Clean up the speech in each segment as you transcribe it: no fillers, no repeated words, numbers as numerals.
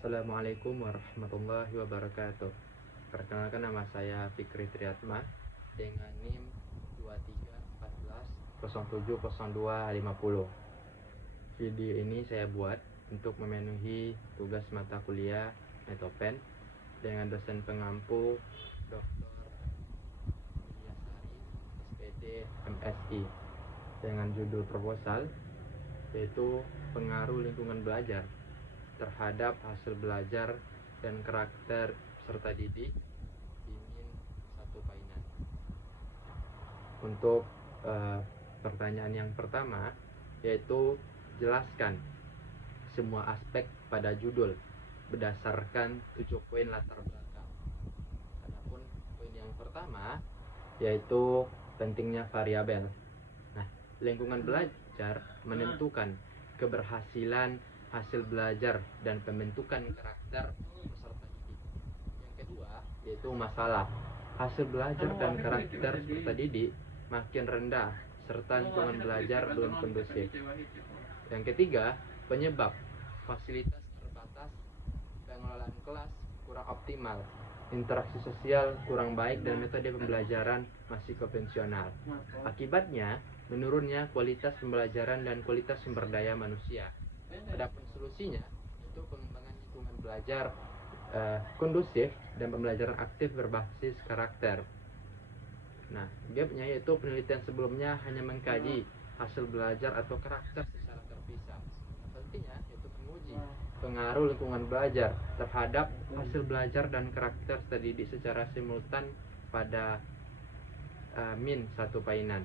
Assalamualaikum warahmatullahi wabarakatuh. Perkenalkan, nama saya Fikri Triatma dengan NIM 2314070250. Video ini saya buat untuk memenuhi tugas mata kuliah Metopen dengan dosen pengampu Dr. Wilyasari, SPD, MSI, dengan judul proposal yaitu pengaruh lingkungan belajar terhadap hasil belajar dan karakter peserta didik di Min 1 Painan. Untuk pertanyaan yang pertama, yaitu jelaskan semua aspek pada judul berdasarkan 7 poin latar belakang. Adapun poin yang pertama yaitu pentingnya variabel. Nah, lingkungan belajar menentukan keberhasilan hasil belajar dan pembentukan karakter peserta didik. Yang kedua yaitu masalah. Hasil belajar dan karakter peserta didik makin rendah serta lingkungan belajar belum kondusif. Yang ketiga, penyebab. Fasilitas terbatas, pengelolaan kelas kurang optimal, interaksi sosial kurang baik, dan metode pembelajaran masih konvensional. Akibatnya, menurunnya kualitas pembelajaran dan kualitas sumber daya manusia. Adapun solusinya itu pengembangan lingkungan belajar kondusif dan pembelajaran aktif berbasis karakter. Nah, gapnya yaitu penelitian sebelumnya hanya mengkaji hasil belajar atau karakter secara terpisah. Pentingnya yaitu menguji pengaruh lingkungan belajar terhadap hasil belajar dan karakter terdidik secara simultan pada Min 1 Painan.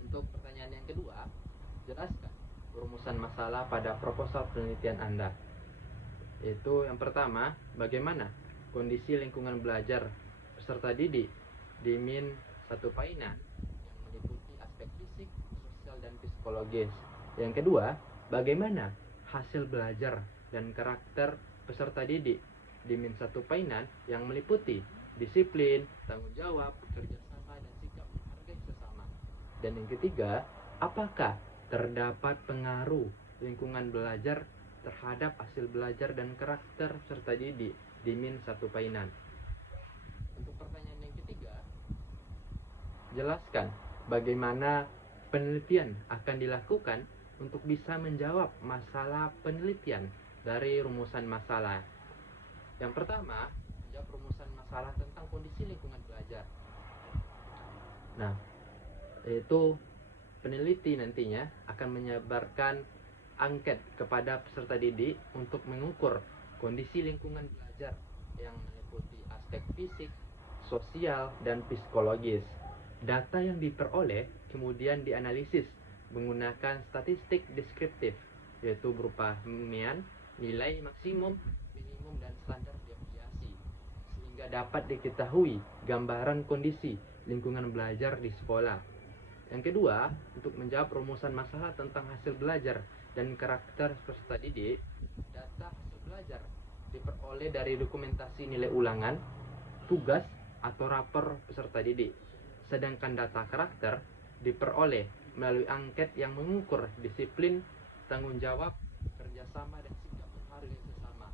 Untuk pertanyaan yang kedua, jelaskan rumusan masalah pada proposal penelitian Anda. Yaitu yang pertama, bagaimana kondisi lingkungan belajar peserta didik di Min 1 Painan yang meliputi aspek fisik, sosial, dan psikologis. Yang kedua, bagaimana hasil belajar dan karakter peserta didik di Min 1 Painan yang meliputi disiplin, tanggung jawab, kerjasama, dan sikap menghargai sesama. Dan yang ketiga, apakah terdapat pengaruh lingkungan belajar terhadap hasil belajar dan karakter peserta didik di Min 1 Painan. Untuk pertanyaan yang ketiga, jelaskan bagaimana penelitian akan dilakukan untuk bisa menjawab masalah penelitian dari rumusan masalah. Yang pertama, menjawab rumusan masalah tentang kondisi lingkungan belajar. Nah, yaitu peneliti nantinya akan menyebarkan angket kepada peserta didik untuk mengukur kondisi lingkungan belajar yang meliputi aspek fisik, sosial, dan psikologis. Data yang diperoleh kemudian dianalisis menggunakan statistik deskriptif, yaitu berupa hunian, nilai maksimum, minimum, dan standar deviasi, sehingga dapat diketahui gambaran kondisi lingkungan belajar di sekolah. Yang kedua, untuk menjawab rumusan masalah tentang hasil belajar dan karakter peserta didik, data hasil belajar diperoleh dari dokumentasi nilai ulangan, tugas, atau rapor peserta didik. Sedangkan data karakter diperoleh melalui angket yang mengukur disiplin, tanggung jawab, kerjasama, dan sikap menghargai sesama.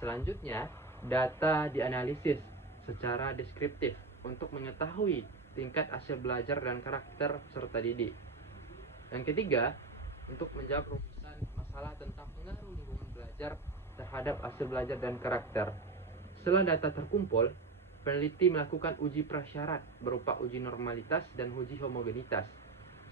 Selanjutnya, data dianalisis secara deskriptif untuk mengetahui tingkat hasil belajar dan karakter peserta didik. Yang ketiga, untuk menjawab rumusan masalah tentang pengaruh lingkungan belajar terhadap hasil belajar dan karakter. Setelah data terkumpul, peneliti melakukan uji prasyarat berupa uji normalitas dan uji homogenitas.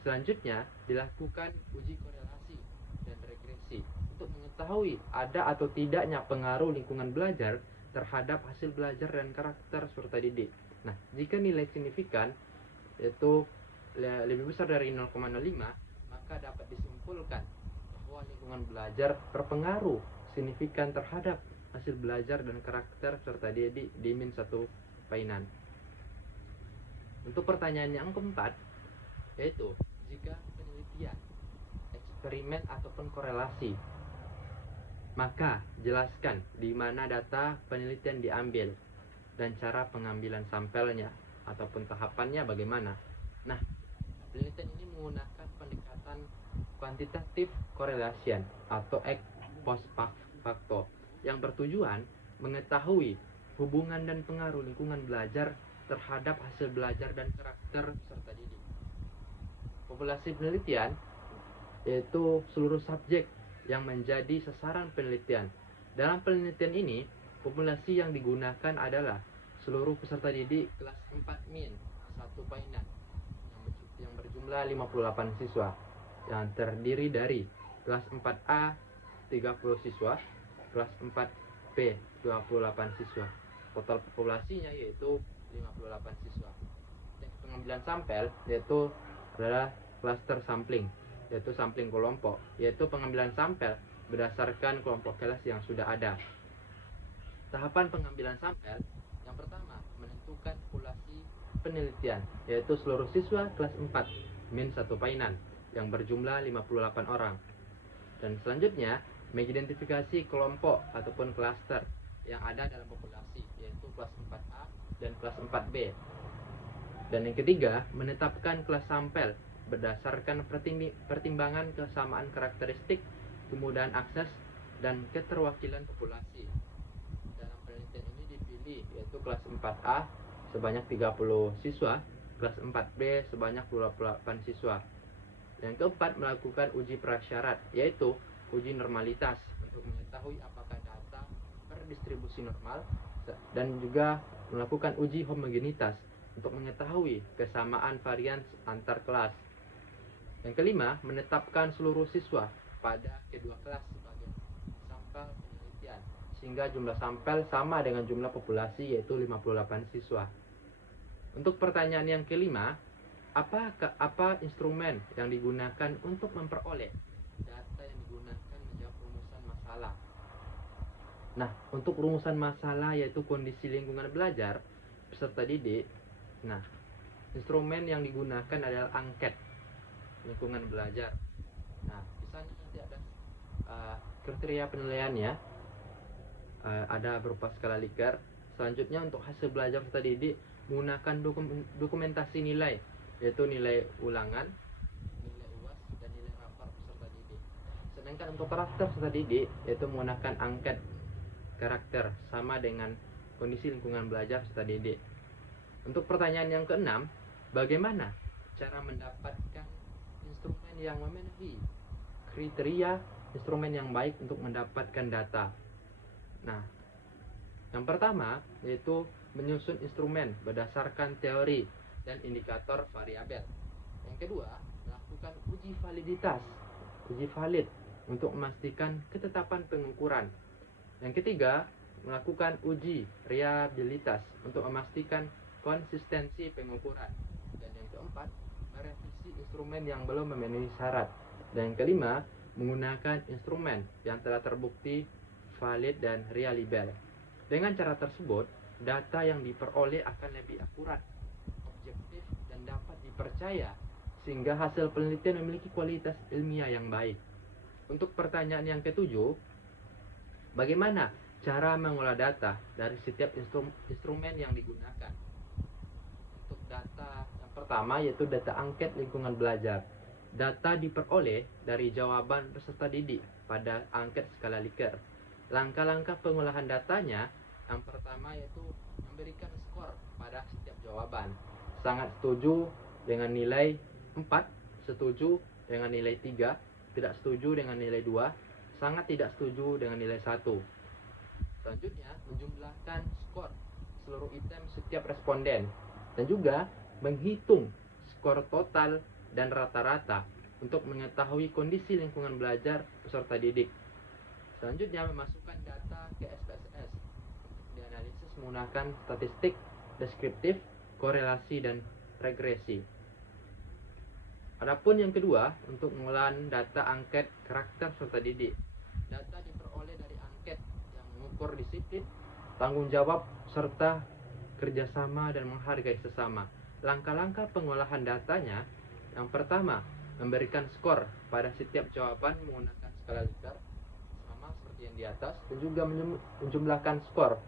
Selanjutnya, dilakukan uji korelasi dan regresi untuk mengetahui ada atau tidaknya pengaruh lingkungan belajar terhadap hasil belajar dan karakter peserta didik. Nah, jika nilai signifikan yaitu lebih besar dari 0,05, maka dapat disimpulkan bahwa lingkungan belajar berpengaruh signifikan terhadap hasil belajar dan karakter peserta didik di Min 1 Painan. Untuk pertanyaan yang keempat, yaitu jika penelitian, eksperimen, ataupun korelasi, maka jelaskan di mana data penelitian diambil dan cara pengambilan sampelnya ataupun tahapannya bagaimana. Nah, penelitian ini menggunakan pendekatan quantitative correlation atau ex post facto yang bertujuan mengetahui hubungan dan pengaruh lingkungan belajar terhadap hasil belajar dan karakter peserta didik. Populasi penelitian yaitu seluruh subjek yang menjadi sasaran penelitian. Dalam penelitian ini, populasi yang digunakan adalah seluruh peserta didik kelas 4 min 1 Painan yang berjumlah 58 siswa, yang terdiri dari kelas 4A 30 siswa, kelas 4B 28 siswa. Total populasinya yaitu 58 siswa. Dan pengambilan sampel yaitu adalah cluster sampling, yaitu sampling kelompok, yaitu pengambilan sampel berdasarkan kelompok kelas yang sudah ada. Tahapan pengambilan sampel yang pertama menentukan populasi penelitian, yaitu seluruh siswa kelas 4 min 1 Painan yang berjumlah 58 orang. Dan selanjutnya mengidentifikasi kelompok ataupun klaster yang ada dalam populasi, yaitu kelas 4A dan kelas 4B. Dan yang ketiga, menetapkan kelas sampel berdasarkan pertimbangan kesamaan karakteristik, kemudahan akses, dan keterwakilan populasi. Dalam penelitian ini dipilih yaitu kelas 4A sebanyak 30 siswa, kelas 4B sebanyak 28 siswa. Yang keempat, melakukan uji prasyarat, yaitu uji normalitas untuk mengetahui apakah data berdistribusi normal, dan juga melakukan uji homogenitas untuk mengetahui kesamaan varian antar kelas. Yang kelima, menetapkan seluruh siswa pada kedua kelas sebagai sampel penelitian, sehingga jumlah sampel sama dengan jumlah populasi, yaitu 58 siswa. Untuk pertanyaan yang kelima, apa instrumen yang digunakan untuk memperoleh data yang digunakan menjawab rumusan masalah? Nah, untuk rumusan masalah yaitu kondisi lingkungan belajar peserta didik. Nah, instrumen yang digunakan adalah angket lingkungan belajar. Nah, di sana nanti ada kriteria penilaiannya, ada berupa skala Likert. Selanjutnya untuk hasil belajar peserta didik menggunakan dokumentasi nilai, yaitu nilai ulangan, nilai UAS, dan nilai rapor peserta didik. Sedangkan untuk karakter peserta didik yaitu menggunakan angket karakter sama dengan kondisi lingkungan belajar peserta didik. Untuk pertanyaan yang keenam, bagaimana cara mendapatkan instrumen yang memenuhi kriteria instrumen yang baik untuk mendapatkan data? Nah, yang pertama yaitu menyusun instrumen berdasarkan teori dan indikator variabel. Yang kedua, melakukan uji validitas, uji valid untuk memastikan ketetapan pengukuran. Yang ketiga, melakukan uji reliabilitas untuk memastikan konsistensi pengukuran. Dan yang keempat, merevisi instrumen yang belum memenuhi syarat. Dan yang kelima, menggunakan instrumen yang telah terbukti valid dan reliable. Dengan cara tersebut, data yang diperoleh akan lebih akurat, objektif, dan dapat dipercaya, sehingga hasil penelitian memiliki kualitas ilmiah yang baik. Untuk pertanyaan yang ketujuh, bagaimana cara mengolah data dari setiap instrumen yang digunakan? Untuk data yang pertama yaitu data angket lingkungan belajar. Data diperoleh dari jawaban peserta didik pada angket skala Likert. Langkah-langkah pengolahan datanya, yang pertama yaitu memberikan skor pada setiap jawaban. Sangat setuju dengan nilai 4, setuju dengan nilai 3, tidak setuju dengan nilai 2, sangat tidak setuju dengan nilai 1. Selanjutnya, menjumlahkan skor seluruh item setiap responden, dan juga menghitung skor total dan rata-rata untuk mengetahui kondisi lingkungan belajar peserta didik. Selanjutnya, memasukkan data ke SPSS untuk dianalisis menggunakan statistik deskriptif, korelasi, dan regresi. Adapun yang kedua, untuk pengolahan data angket karakter peserta didik. Data diperoleh dari angket yang mengukur disiplin, tanggung jawab, serta kerjasama dan menghargai sesama. Langkah-langkah pengolahan datanya, yang pertama, memberikan skor pada setiap jawaban menggunakan skala Likert sama seperti yang di atas, dan juga menjumlahkan skor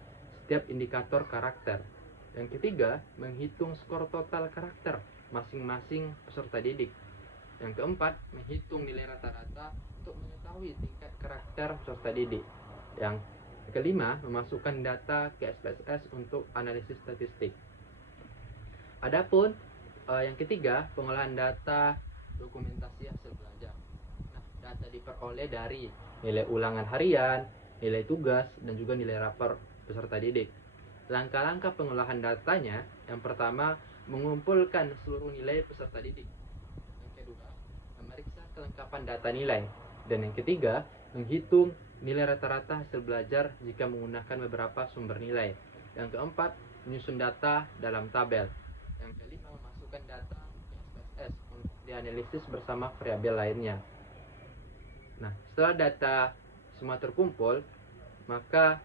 setiap indikator karakter. Yang ketiga, menghitung skor total karakter masing-masing peserta didik. Yang keempat, menghitung nilai rata-rata untuk mengetahui tingkat karakter peserta didik. Yang kelima, memasukkan data ke SPSS untuk analisis statistik. Adapun yang ketiga, pengolahan data dokumentasi hasil belajar. Nah, data diperoleh dari nilai ulangan harian, nilai tugas, dan juga nilai rapor peserta didik. Langkah-langkah pengolahan datanya, yang pertama, mengumpulkan seluruh nilai peserta didik. Yang kedua, memeriksa kelengkapan data nilai. Dan yang ketiga, menghitung nilai rata-rata hasil belajar jika menggunakan beberapa sumber nilai. Yang keempat, menyusun data dalam tabel. Yang kelima, memasukkan data ke SPSS untuk dianalisis bersama variabel lainnya. Nah, setelah data semua terkumpul, maka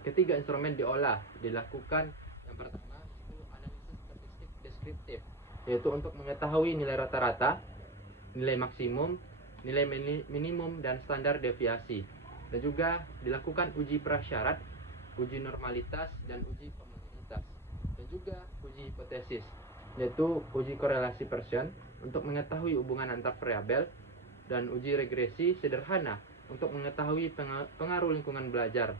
ketiga instrumen diolah. Dilakukan yang pertama itu analisis statistik deskriptif, yaitu untuk mengetahui nilai rata-rata, nilai maksimum, nilai minimum, dan standar deviasi. Dan juga dilakukan uji prasyarat, uji normalitas, dan uji homogenitas. Dan juga uji hipotesis, yaitu uji korelasi Pearson untuk mengetahui hubungan antar variabel, dan uji regresi sederhana untuk mengetahui pengaruh lingkungan belajar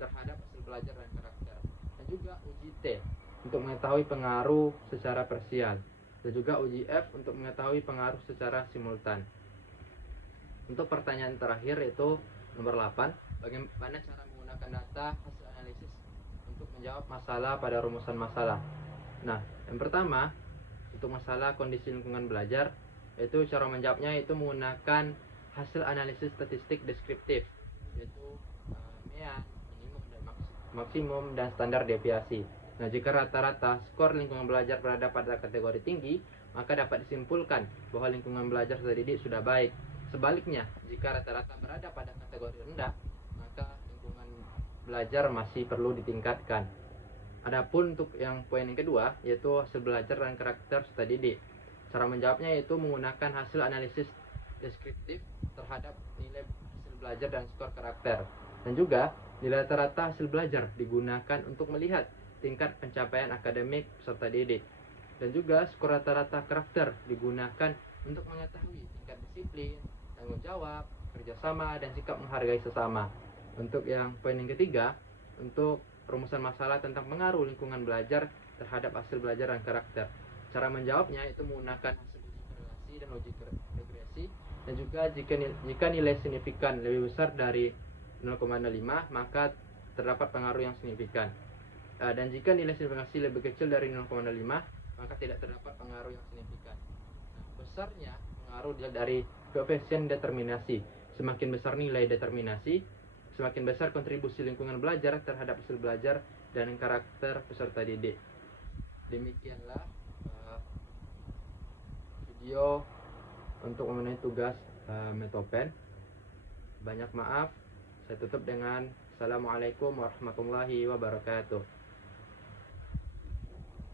terhadap hasil belajar dan karakter. Dan juga uji T untuk mengetahui pengaruh secara parsial. Dan juga uji F untuk mengetahui pengaruh secara simultan. Untuk pertanyaan terakhir yaitu nomor 8, bagaimana cara menggunakan data hasil analisis untuk menjawab masalah pada rumusan masalah. Nah, yang pertama, untuk masalah kondisi lingkungan belajar, yaitu cara menjawabnya itu menggunakan hasil analisis statistik deskriptif, yaitu mean, minimum, dan maksimum, dan standar deviasi. Nah, jika rata-rata skor lingkungan belajar berada pada kategori tinggi, maka dapat disimpulkan bahwa lingkungan belajar peserta didik sudah baik. Sebaliknya, jika rata-rata berada pada kategori rendah, maka lingkungan belajar masih perlu ditingkatkan. Adapun untuk yang poin yang kedua, yaitu hasil belajar dan karakter peserta didik. Cara menjawabnya yaitu menggunakan hasil analisis deskriptif terhadap nilai hasil belajar dan skor karakter. Dan juga nilai rata-rata hasil belajar digunakan untuk melihat tingkat pencapaian akademik peserta didik. Dan juga skor rata-rata karakter digunakan untuk mengetahui tingkat disiplin, tanggung jawab, kerjasama, dan sikap menghargai sesama. Untuk yang poin yang ketiga, untuk rumusan masalah tentang pengaruh lingkungan belajar terhadap hasil belajar dan karakter. Cara menjawabnya itu menggunakan hasil uji korelasi dan uji regresi. Dan juga jika nilai signifikan lebih besar dari 0,05, maka terdapat pengaruh yang signifikan. Dan jika nilai signifikansi lebih kecil dari 0,05, maka tidak terdapat pengaruh yang signifikan. Nah, besarnya pengaruh dari koefisien determinasi. Semakin besar nilai determinasi, semakin besar kontribusi lingkungan belajar terhadap hasil belajar dan karakter peserta didik. Demikianlah video untuk memenuhi tugas Metopen. Banyak maaf. Saya tutup dengan Assalamualaikum warahmatullahi wabarakatuh.